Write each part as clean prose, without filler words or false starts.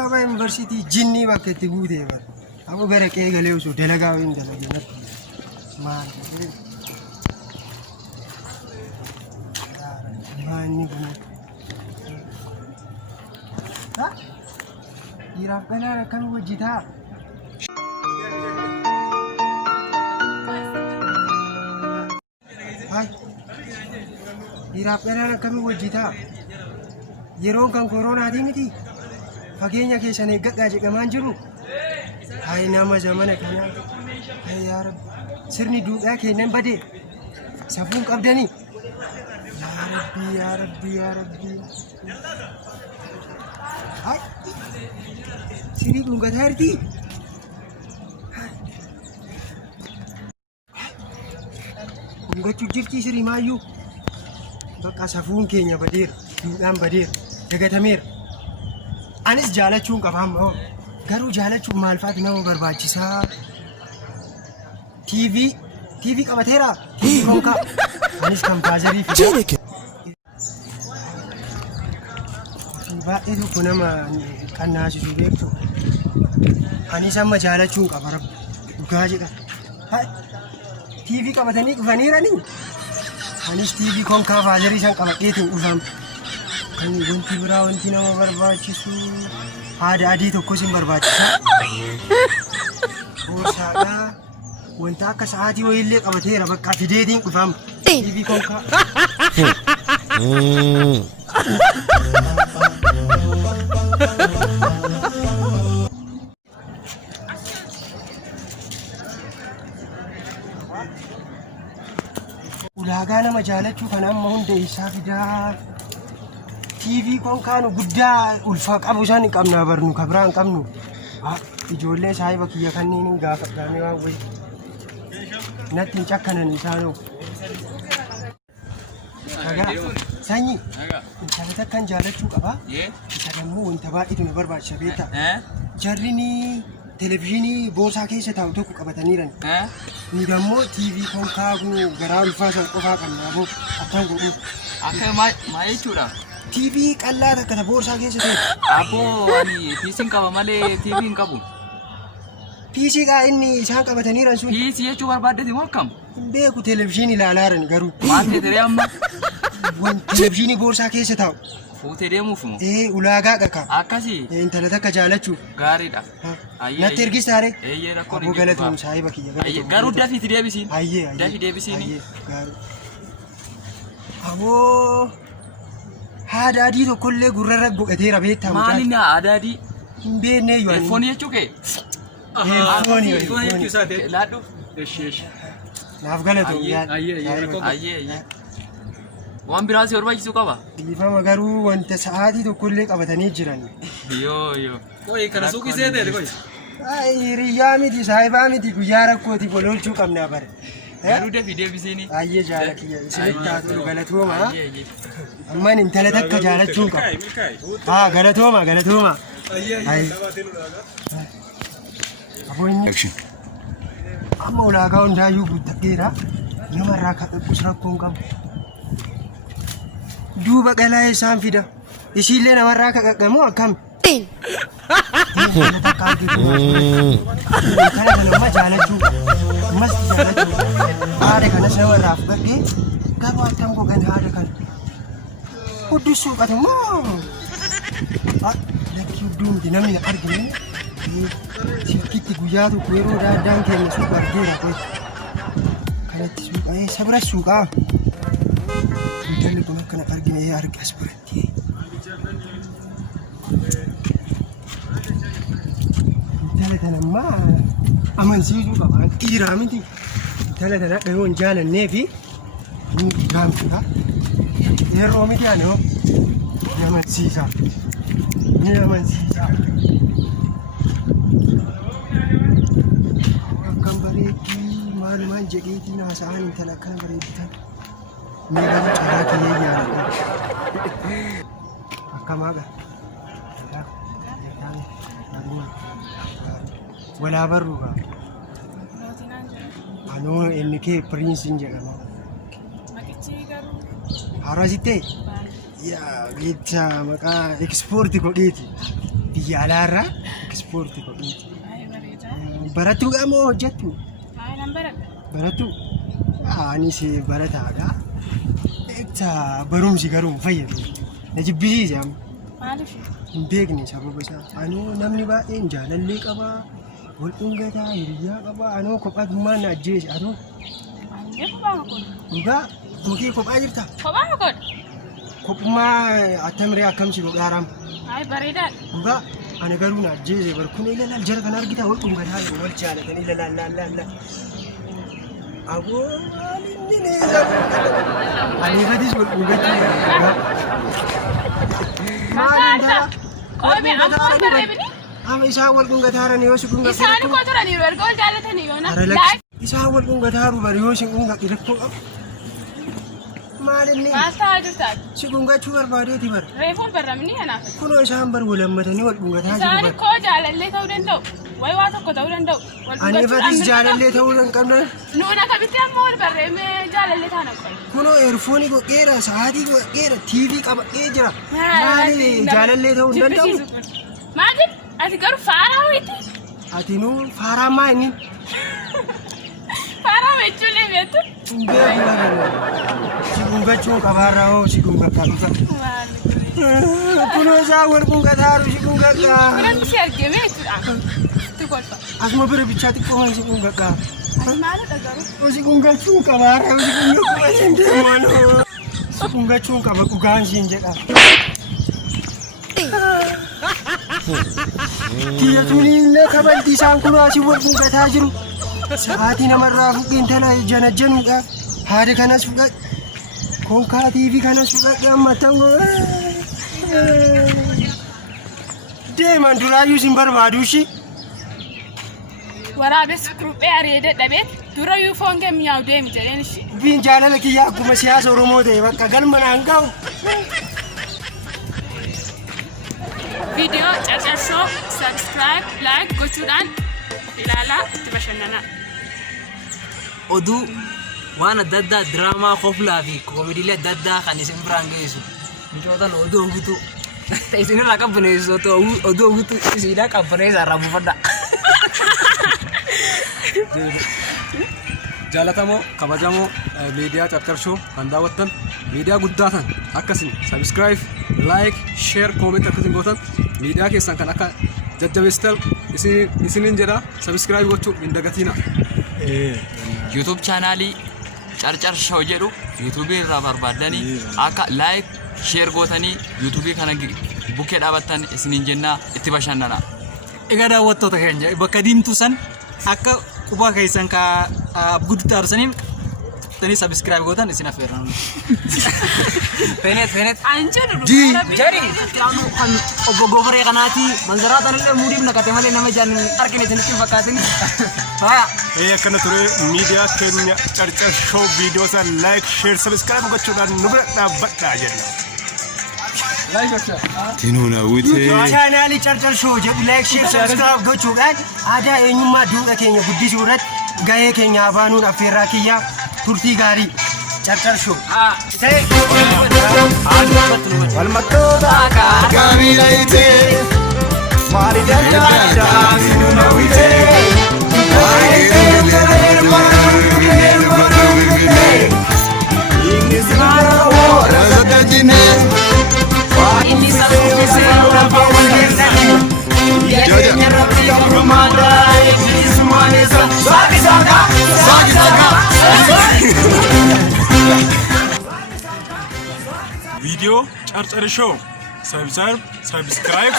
Ababa University jinni bakka itti guutee bara. Abu gara kee galee osoo dalagaa hin dalagin maal maanni kun ha dhiiraaf dhalaa akkam hojjetaa hai dhiiraaf dhalaa akkam hojjetaa yeroon kan koronaatii miti fageenya keessan eeggadhaa jedhamaan jiru. Hai nama zamana kana hai ya Rabbi sirni duudhaa kennan bade safuun qabdani ya Rabbi hai sirni dhungataa jirti dhungachuu jirti sirri maayyuu bakka safuun keenya badeera duudhaan badeera dagatameera anis jaalachuun qabaammoo garuu jaalachuun maal faati nama barbaachisaa TV qabateera TV konka anis kan baazarii fi baay'ee tokko nama qannaasisu beektu anis amma jaalachuun qaba rabbi dhugaa jedha TV qabatanii dhufaniiranii anis TV konkaa baazarii san qabadheetiin dhufam kan wanti biraa wanti nama barbaachisu haada adii tokko sin barbaachisa boorsaadha wanta akka sa'aatii wayiillee qabateera bakka fideetiin dhufam TV konkaa ulaagaa nama jaalachuu kan amma hunda isaa fidaa TV konkaanu guddaa ulfaa qabu isaan hin qabna barnu kabraa hin qabnu ijoollee saahiba kiyya kanneen gaafadhaanii waan wayi natti hin cakkanan isaanoo sanyi intala takkan jaalachuu qaba isa dammoo wanta baay'eetu na barbaachisa beektaa jarrini televezyiinii boorsaa keessa taa'u tokko qabataniiran ni dammoo TV konkaa kun garaa ulfaa san qofaa qabna aboo akkan godhu akka maa jechuudha TV qallaa takka boorsaa keessa ta'e aboo ani PC qaba malee TV hin qabu PC gaa inni isaan qabataniiran sun PC jechuu barbaaddeeti moo akkam beeku televezyiinii ilaalaaran garuu maal ta'e amma wanti televezyiinii boorsaa keessa taa'u fuutee deemuuf moo ulaagaa qaka akkasii intala takka jaalachuuf gaariidha natti ergistaare eeyyee rakkoon aboo galatuun saahiba kiyya galatuun garuu dafiitti deebisiin ayyee dafi deebisiin aboo haada adii tokkollee gurrarra godhateera beektaa maalini haada adii hin beekne yoo eeffoonii jechuu kee eeffoonii laadhu naaf galatuun ayyee waan biraas barbaachisuu qaba dhiifama garuu wanta sa'aatii tokkollee qabatanii jiran yoo Oye, kana suuqii seetee qoy. hiriyyaa miti saahibaa miti guyyaa rakkootii bololchuu qabnaa bare garuu dafi deebisiin ayyee jaala kiyya isinitti haa tolu galatooma amman intala takka jaalachuun qaba galatooma amma ulaagaa hundaayyuu guuttateera namarraa kadhaqqus rakkoon qabu duuba qalaa isaan fida isiillee namarraa kadhaqqamoo akkam kana kanamma jaalachuu ammas jaalachuu haada kanas namarraa fudhadhee garuu attam gogan haada kana huddisuu qatummoo lakki hudduu miti namni na argine silkitti guyyaa tokko yeroo daaddaan keenya suuqa argeera qoy kanatti suuqa sabira suuqaa intalli kun akkana argine argas biratti intala tanammaa amansiisuu qaba dhiiraa miti intala tana dhayoon jaalannee fi inni gaamtuudha yeroo miti anoo ni amansiisa akkam bareeddii maalumaan jedheetiin haasa'an intala akkana bareedditan meeqatu calaa kiyyee yaadadha akkamaadha walaa barruugaa anoo inni kee piriinsiin jedhama haarasittee yaa beektaa maqaa ekspoortii godheeti biyya biyya alaarraa ispoortii kopheeti. Baay'ee bareeda. Barattuu moo hojjettu? Baay'ee nan baradha. Barattuu? Anis barataadha. Barumsi garuu fayyadu. Na jibbisiise amma. Maaliif? Hin beekne sababa isaa. Anoo namni baay'een jaalallee qabaa. Wal dhungataa hiriyaa qabaa. Anoo kophatummaa na ajjeese. Anoo Anjee kophaa makoodha. dhugaa mukee kophaa jirta. Kophaa makoodha. Kophummaa attamiree akkamsi godhaaram. Baay'ee bareedaadha. Dhugaa ana garuu na ajjeese. Barkuna ilaalaal jara kana argita wal dhungataa wal jaalatanii ilaalaal. Agoo maalinni ni ani badis wal dhungachuu. Makaadha. Qoomee amma wal bareebini. Ama isaan wal dhungataarani yoo si dhunga. Isaan koo turaniiru erga wal jaalatanii yoo na. Isaan wal dhungataaru bari yoo si dhunga rakkoo qabu. Maalinni Maal ta'aa jirtaati? si dhungachuu barbaadeeti bar. Reefuun barramni kanaaf. Kunoo isaan bar wal hammatanii wal dhungataa jiru Isaan bar. koo jaalallee ta'uu danda'u. Wayi waa tokko ta'uu danda'u. Ani badis jaalallee ta'uu hin qabne. Nuuna kabitti amma wal barreemee jaalallee taana qofa. Kunoo eerfoonii godheera sa'aatii godheera tiivii qabadhee jira. Maali jaalallee ta'uu hin danda'u. Maali? Ati garuu faaraa wayiiti? Ati nuu faaraa maa inni? Faaraa jechuun ni beektu? Hin beeku barreema. Si dhungachuun qabaarraa hoo si dhungakka. Maali? Kunoo isaan wal dhungataaru si dhungakka. Kunan si argame jechuudha. Itti kolfa. Asuma bira bichaa xiqqooman si dhungakka. Ati maalidha garuu? Si dhungachuun qabaarraa si dhungakka siin deemanoo. Si dhungachuun qaba dhugaan siin jedha. Kiyyatuun illee kabalti isaan kunoo asii wal dhungataa jiru. Sa'aatii namarraa fuudheen tana janajjanuudha. Haada kanas fudhadhe. Konkaa tiivii kanas fudhadhe amma ta'u. Deeman duraayyuu sin barbaadu ishii. Waraabessi kuruphee areeda dhabeet dura yuufoon mi'aawu deemi jedheen ishee. Biin jaalala kiyyaa akkuma siyaasa Oromoo ta'e bakka galma naan ga'u. Viidiyoo carcarshoo sabskiraayib laayik gochuudhaan ilaalaa itti bashannanaa. Oduu waan adda addaa diraamaa koflaa fi koomidiilee adda addaa kan isin biraan geessu. Mijootaan oduu oguutu isinirraa qabbaneessu oduu oguutu isinidhaa qabbaneessaa irraa buufadha. Jaalatamoo kabajamoo miidiyaa carcarshoo kan daawwattan miidiyaa guddaa tan akkasin sabskiraayib laayik sheer kooment akkasin gootan miidiyaa keessan kan akka jajjabeessitan isiniin jedha sabskiraayib gochuu hin dagatina. YouTube chaanaalii carcarshoo jedhu YouTube irraa barbaadanii akka like share gootanii YouTube kana bukkee dhaabattan isiniin jennaa itti bashannanaa. Egaa daawwattoota keenya bakka diimtuu san akka qubaa keessan ka abguutti taarsaniin tani sabskiraayib gootan isin affeerran. Fenet. Anjiru Jari kan obbo Gofaree kanaati manzaraatan illee muudiif naqate malee nama jaan argine isinitti fakkaatin. Akkana ture miidiyaa keenya carcarshoo viidiyoo isaa laayik sheer sabskiraayib gochuudhaan nu bira dhaabbadhaa jenna. Chaanaalii carcarshoo jedhu laayik sheer sabskiraayib gochuudhaan aadaa eenyummaa duudhaa keenya guddisuu irratti gahee keenya afaanuun affeerraa kiyyaa turtii gaarii carcarshoo. Walmattoota gaamiila itee maali danda'a sinuna witee. Video carcarshoo subscribe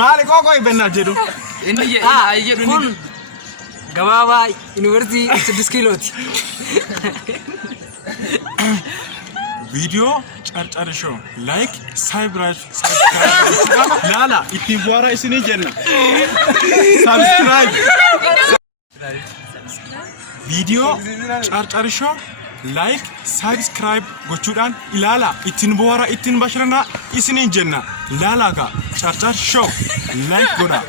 maali qoqoo ibennaa jedhu. Inni jedhu Kun gabaabaa yuunivarsiitii 6 kiilooti. Video carcarshoo like subscribe laala ittiin bu'aara isinii jenna. Subscribe. Video carcarshoo like subscribe gochuudhaan ilaala ittiin bu'aara ittiin bashannanaa isiniin jenna. Laala ka carcarshoo like godha.